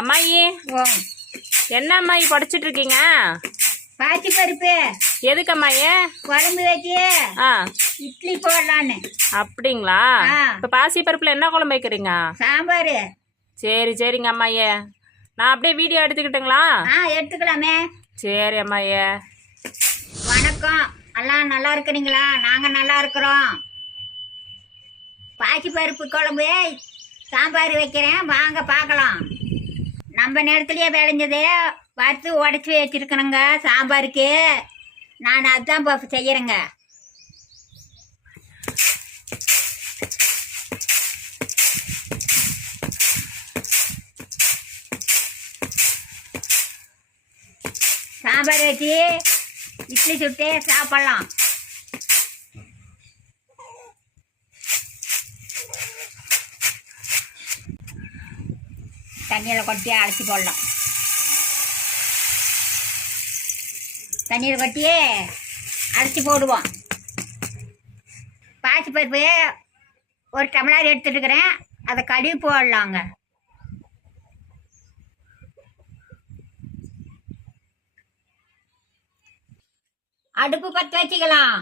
அம்மாயி, ஓ என்ன அம்மாயி படிச்சிட்டு இருக்கீங்க? பாசி பருப்பு எதுக்கு அம்மாயி? குழம்பு வச்சு ஆ, இட்லி போடலான்னு. அப்படிங்களா? ஆ. இப்ப பாசி பருப்புல என்ன குழம்பு வைக்கிறீங்க? சாம்பார். சரி சரிங்க அம்மாயி, நான் அப்படியே வீடியோ எடுத்துக்கிட்டுங்களா? எடுத்துக்கலாமே. சரி அம்மாயி. வணக்கம், எல்லாம் நல்லா இருக்கிறீங்களா? நாங்கள் நல்லா இருக்கிறோம். பாசி பருப்பு குழம்பு சாம்பார் வைக்கிறேன், வாங்க பார்க்கலாம். நம்ம நேரத்துலேயே விளைஞ்சது வறுத்து உடச்சி வச்சுருக்கணுங்க சாம்பாருக்கு. நான் அதுதான் இப்போ செய்கிறேங்க. சாம்பார் வச்சு இட்லி சுட்டு சாப்பிட்லாம். தண்ணியில் கொட்டி அலசி போடலாம். தண்ணியில் கொட்டி அலசி போடுவோம். பாசி பருப்பு ஒரு டம்ளர் எடுத்துட்டுருக்கிறேன், அதை கழுவி போடலாங்க. அடுப்பு பற்ற வச்சுக்கலாம்.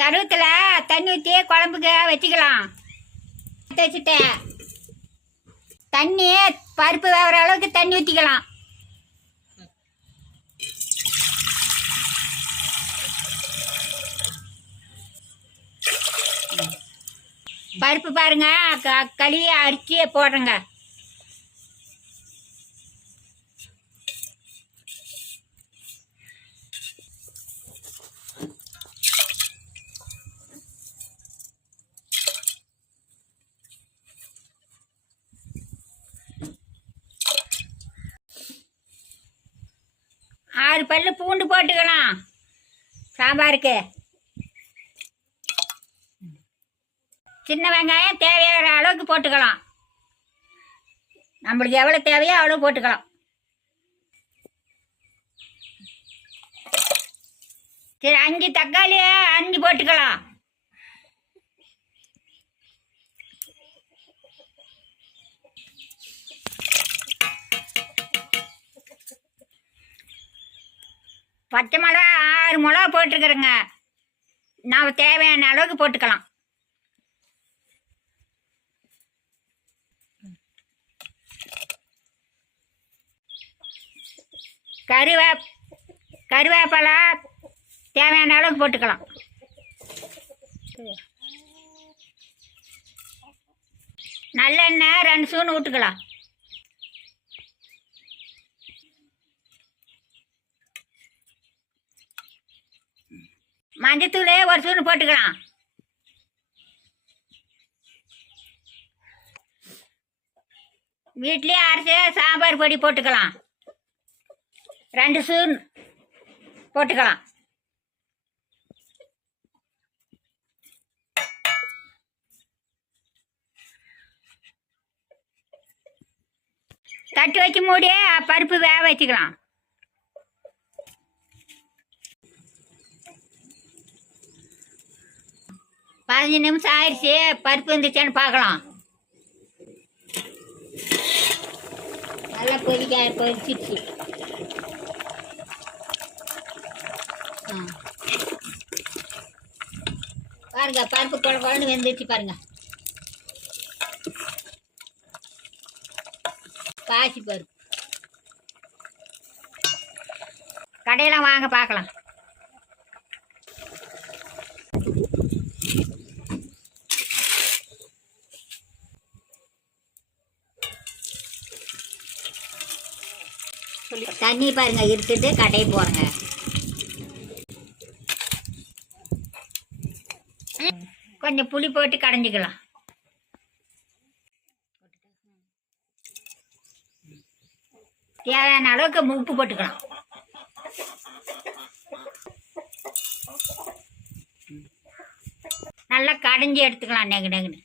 சருவத்தில் தண்ணி ஊற்றி குழம்புக்கு வச்சுக்கலாம். வச்சுட்டேன். தண்ணி பருப்பு வேகிற அளவுக்கு தண்ணி ஊற்றிக்கலாம். பருப்பு பாருங்க, கழுவி அரிசி போடுறேங்க. ஆறு பல்லு பூண்டு போட்டுக்கலாம் சாம்பாருக்கு. சின்ன வெங்காயம் தேவையான அளவுக்கு போட்டுக்கலாம். நம்மளுக்கு எவ்வளோ தேவையோ அவ்வளோ போட்டுக்கலாம். சரி, 5 தக்காளி 5 போட்டுக்கலாம். பச்சை மிளகா 6 மிளகா போட்டுருக்குறேங்க. நாம் தேவையான அளவுக்கு போட்டுக்கலாம். கருவேப்பிலை தேவையான அளவுக்கு போட்டுக்கலாம். நல்லெண்ணெய் 2 ஸ்பூன் விட்டுக்கலாம். மஞ்சத்தூள் 1 ஸ்பூன் போட்டுக்கலாம். வீட்லேயே அரைச்சி சாம்பார் பொடி போட்டுக்கலாம். 2 ஸ்பூன் போட்டுக்கலாம். தட்டு வச்சு மூடி பருப்பு வேக வச்சுக்கலாம். பதினஞ்சு நிமிஷம் ஆயிடுச்சு, பருப்பு இருந்துச்சான்னு பார்க்கலாம். நல்லா கொதிச்சிடுச்சு. பாருங்க, பருப்பு குழம்பு வெந்துருச்சு பாருங்க. பாசி பருப்பு கடையெல்லாம் வாங்க பார்க்கலாம். தண்ணி பாருங்க இருக்குது, கடையை போறேங்க. கொஞ்சம் புளி போட்டு கடைஞ்சிக்கலாம். தேவையான அளவுக்கு உப்பு போட்டுக்கலாம். நல்லா கடைஞ்சி எடுத்துக்கலாம். நெகு நெகுன்னு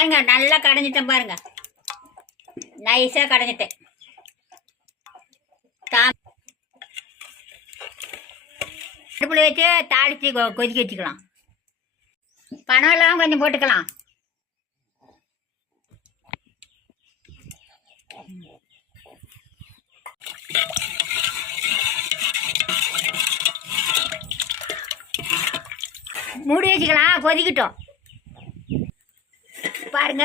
பாருங்க நல்லா கடைஞ்சிட்டேன் பாருங்க, நைஸாக கடைஞ்சிட்டேன். அடுப்பில் வச்சு தாளித்து கொதிக்க வச்சுக்கலாம். பனவெல்லாம் கொஞ்சம் போட்டுக்கலாம். மூடி வச்சுக்கலாம், கொதிக்கட்டும். பாருங்க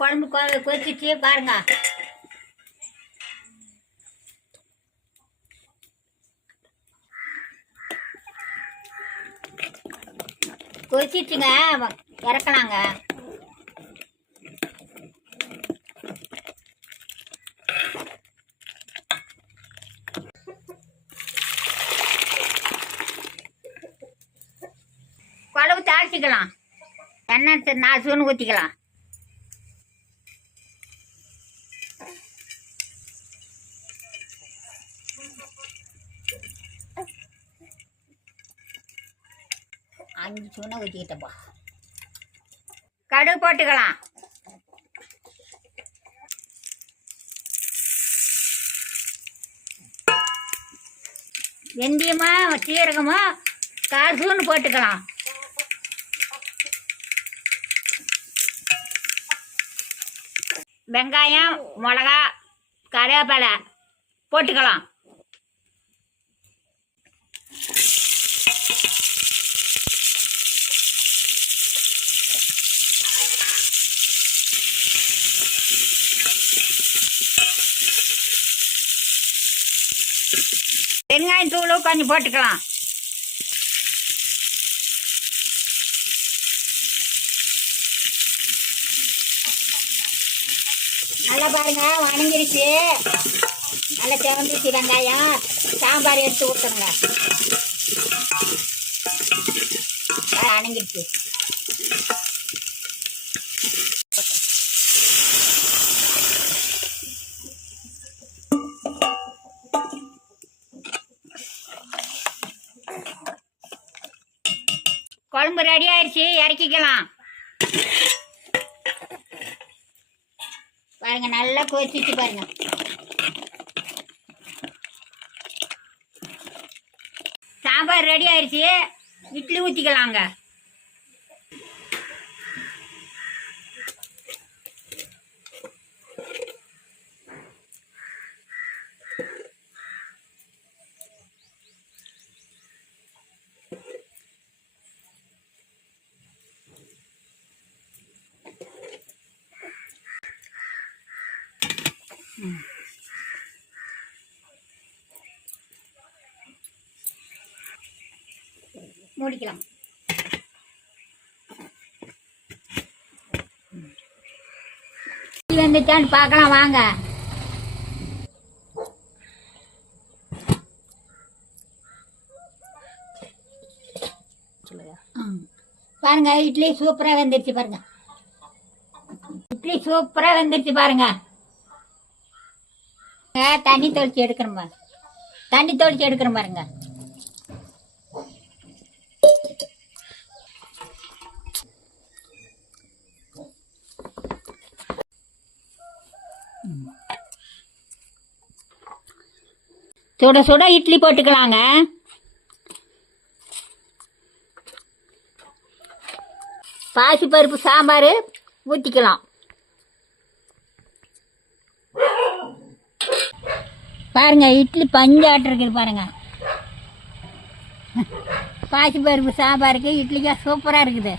குழம்பு கொதிச்சு பாருங்க. கொதிச்சிச்சுங்க, இறக்கலாங்க. குழம்பு தாளிச்சிக்கலாம். எண்ணெய் 4 ஸ்பூன் ஊற்றிக்கலாம். அஞ்சு ஸ்பூனை ஊற்றிக்கிட்டப்பா. கடுகு போட்டுக்கலாம். வெந்தயமா சீரகமா 1/4 ஸ்பூன் போட்டுக்கலாம். வெங்காயம், மிளகா, கருவேப்பிலை போட்டுக்கலாம். வெங்காயம் தூள் கொஞ்சம் போட்டுக்கலாம். நல்லா பாருங்க, வணங்கிருச்சு. நல்லா செவந்துருச்சு வெங்காயம். சாம்பார் எடுத்து ஊற்றுங்க. வணங்கிருச்சு. குழம்பு ரெடி ஆயிடுச்சு, இறக்கிக்கலாம். பாருங்க நல்லா கொதிச்சு பாருங்க. சாம்பார் ரெடி ஆயிடுச்சு, இட்லி ஊற்றிக்கலாங்க. மூடிக்கலாம். வந்துச்சான்னு பார்க்கலாம் வாங்க. பாருங்க இட்லி சூப்பரா வெந்துருச்சு பாருங்க. இட்லி சூப்பரா வெந்துருச்சு பாருங்க. தண்ணி தொளிச்சு எடுக்கணும், தண்ணி தொளிச்சு எடுக்கணும் பாருங்க. சுட சுட இட்லி போட்டுக்கலாங்க. பாசி பருப்பு சாம்பார் ஊற்றிக்கலாம். பாருங்க இட்லி பஞ்சாட்டு இருக்குது பாருங்க. பாசி பருப்பு சாம்பாருக்கு இட்லிக்கா சூப்பராக இருக்குது.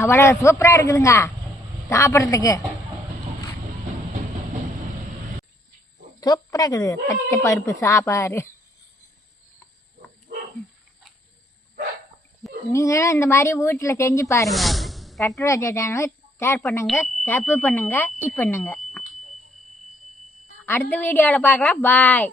அவ்வளோ சூப்பராக இருக்குதுங்க சாப்பிட்றதுக்கு. சூப்பராக இருக்குது பச்சை பருப்பு சாப்பாடு. நீங்களும் இந்த மாதிரி வீட்டில் செஞ்சு பாருங்கள். கட்டுராஜா சேனலை ஷேர் பண்ணுங்க, சப்ஸ்கிரைப் பண்ணுங்க, லைக் பண்ணுங்க. அடுத்த வீடியோவில் பார்க்கலாம். பாய்.